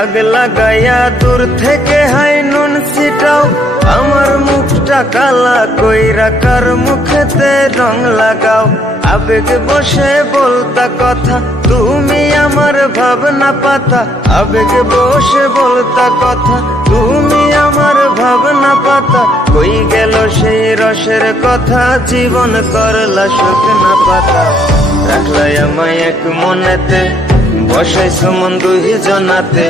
দাগ লাগাইয়া দূর থেকে হাই নুন ছিটাও, আমার মুখটা কালা কইরা কার মুখেতে রং লাগাও। আবেগ বসে বলতা কথা, তুমি আমার ভাবনা পাতা। আবেগ বসে বলতা কথা, তুমি আমার ভাবনা পাতা। কই গেল সেই রসের কথা, জীবন করলা শুকনা পাতা। রাখলাই আমায় এক মনেতে, বসাইছো মন দুই জনাতে।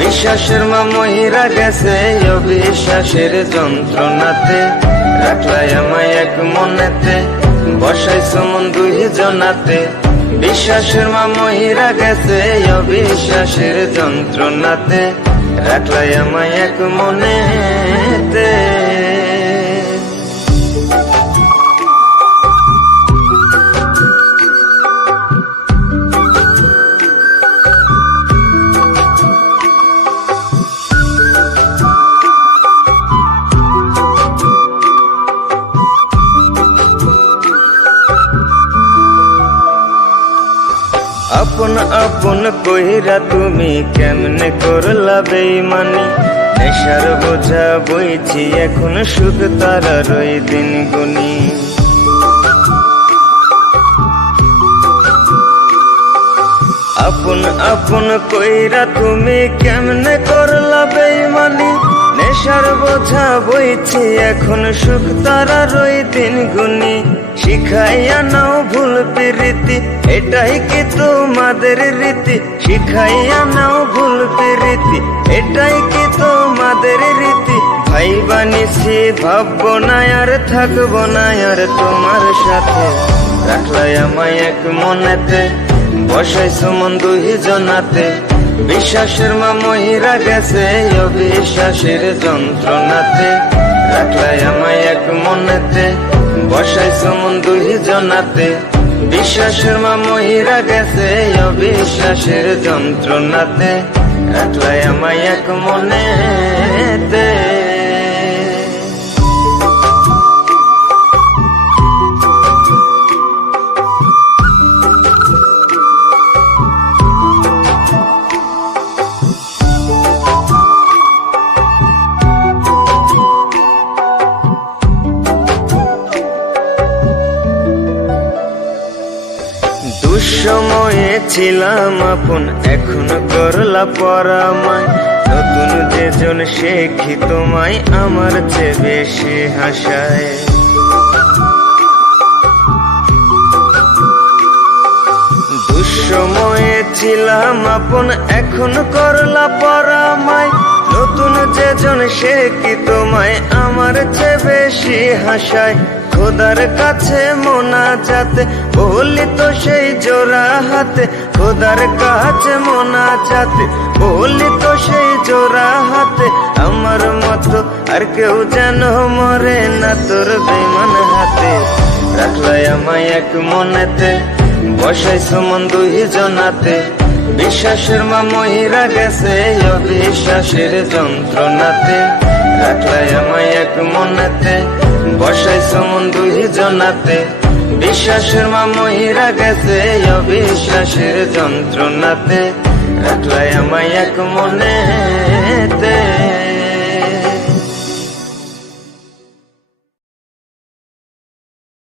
বিশ্বাসের মা মহিরা গেছে অবিশ্বাসের যন্ত্রণাতে। রাখলাই আমায় এক মনেতে, বসাইছো মন দুই জনাতে। বিশ্বাসের মা মহিরা গেছে অবিশ্বাসের যন্ত্রণাতে। রাখলাই আমায় এক মনেতে। আপন আপন কইরা তুমি কেমনে করলা বেইমানি। নেশার বোঝা বইছি এখন সুখ তারার ওই দিন গুনি। আপন আপন কইরা তুমি কেমনে করলা বেইমানি। নেশার বোঝা বইছি এখন সুখ তারার ওই দিন গুনি। শিখাইয়া নাও ভুল প্রীতি, এটাই কি তোমাদের রীতি। শিখাইয়া নাও ভুল প্রীতি, এটাই কি তোমাদের রীতি। ভাই বানিছি ভাববো না আর থাকবো না আর তোমার সাথে। রাখলাই আমায় এক মনেতে, বসাইছো মন দুই জনাতে। বিশ্বাসের মা মহিরা গেছে অবিশ্বাসের যন্ত্রণাতে। রাখলাই আমায় এক মনেতে, বসাইছো মন দুই জনাতে। বিশ্বাসের মা মহিরা গেছে অবিশ্বাসের যন্ত্রণাতে। রাখলাই আমায় এক মনেতে। দুঃসময়ে ছিলাম আপন, এখন করলা পরামায়। নতুন যেজন সে কি তোমায় আমার চেয়ে বেশি হাসায়। দুঃসময়ে ছিলাম আপন, এখন করলা পরামায়। নতুন যেজন সে কি তোমায় আমার চেয়ে বেশি হাসায়। খোদার কাছে মোনাজাতে বলি তো সেই জোড়া হাতে। খোদার কাছে মোনাজাতে বলি তো সেই জোড়া হাতে। আমার মতো আর কেউ যেন মরে না তোর বেমান হাতে। রাখলাই আমায় এক মনেতে, বসাইছো মন দুই জনাতে। বিশ্বাসের মা মহিরা গেছে অবিশ্বাসের যন্ত্রণাতে। রাখলাই আমায় এক মনেতে, বসাইছো মন দুই জনাতে। বিশ্বাসের মা মহিরা গেছে অবিশ্বাসের যন্ত্রণাতে। রাখলাই আমায় এক মনেতে।